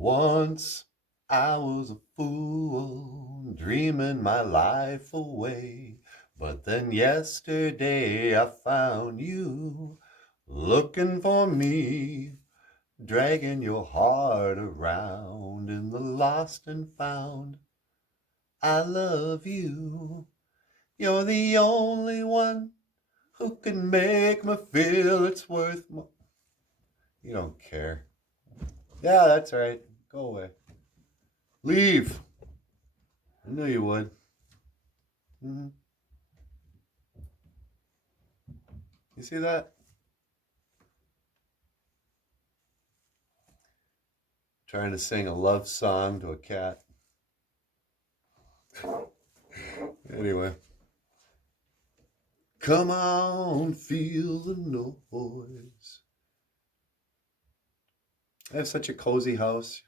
Once I was a fool, dreaming my life away. But then yesterday I found you looking for me, dragging your heart around in the lost and found. I love you. You're the only one who can make me feel it's worth more. You don't care. Yeah, that's right. Go away. Leave. I knew you would. Mm-hmm. You see that? Trying to sing a love song to a cat. Anyway. Come on, feel the noise. I have such a cozy house.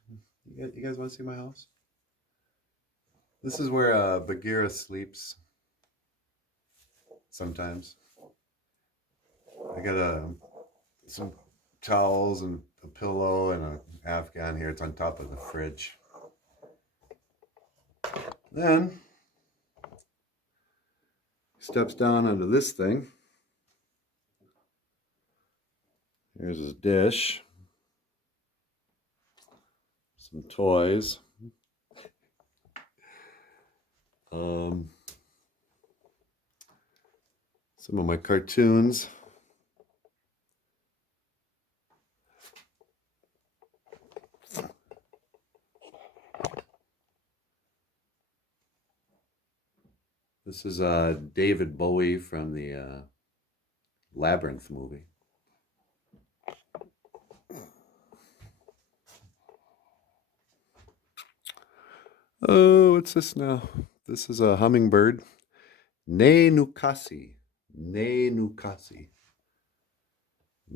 You guys want to see my house? This is where Bagheera sleeps sometimes. I got some towels and a pillow and an Afghan here. It's on top of the fridge. Then steps down onto this thing. Here's his dish. Some toys. Some of my cartoons. This is David Bowie from the Labyrinth movie. Oh, what's this now? This is a hummingbird. Nenukasi. Nenukasi.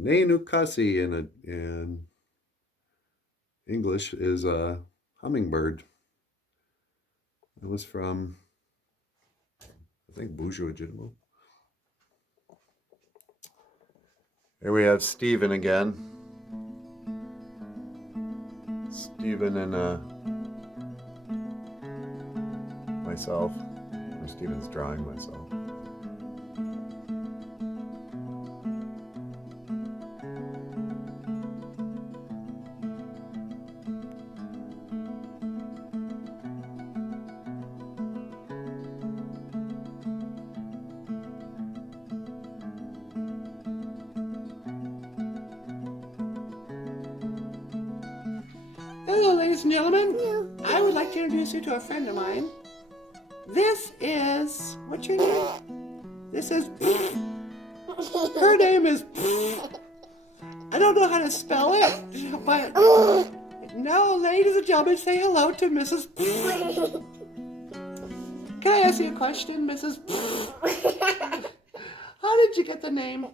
Nenukasi in English is a hummingbird. It was from, I think, BOOZHOO, OJIBWE. Here we have Stephen again. Stephen and myself, or Stephen's drawing myself. Hello, ladies and gentlemen. I would like to introduce you to a friend of mine. This is, what's your name? This is, her name is, I don't know how to spell it, but no, ladies and gentlemen, say hello to Mrs. Can I ask you a question, Mrs. How did you get the name?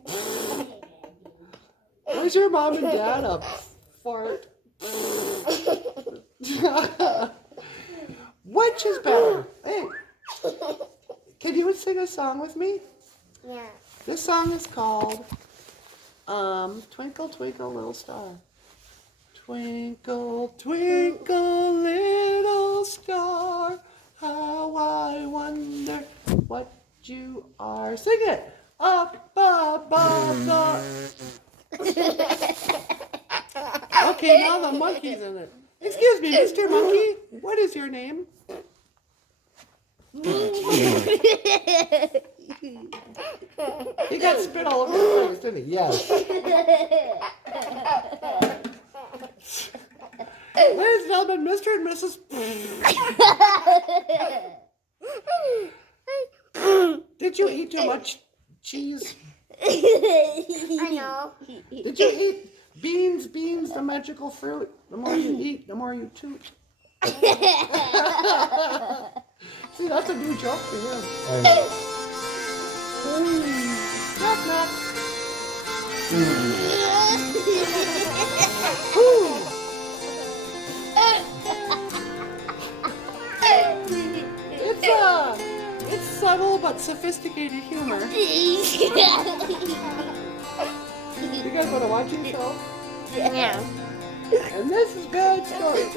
Was your mom and dad a fart? Which is better? Hey, can you sing a song with me? Yeah. This song is called Twinkle Twinkle Little Star. Twinkle Twinkle Little Star, how I wonder what you are. Sing it! Up above the... Okay, now the monkey's in it. Excuse me, Mr. Monkey, what is your name? He got spit all over the place, didn't he? Yes. Ladies and gentlemen, Mr. and Mrs. Did you eat too much cheese? I know. Did you eat beans, the magical fruit? The more you eat, the more you toot. See, that's a new joke for you. Knock, knock. It's subtle but sophisticated humor. You guys want to watch your show? Yeah. And this is good storytelling.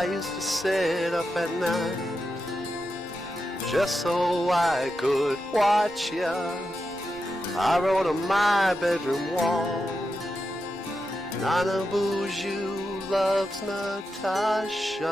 I used to sit up at night just so I could watch ya. I wrote on my bedroom wall, NANABOOZHOO loves Natasha.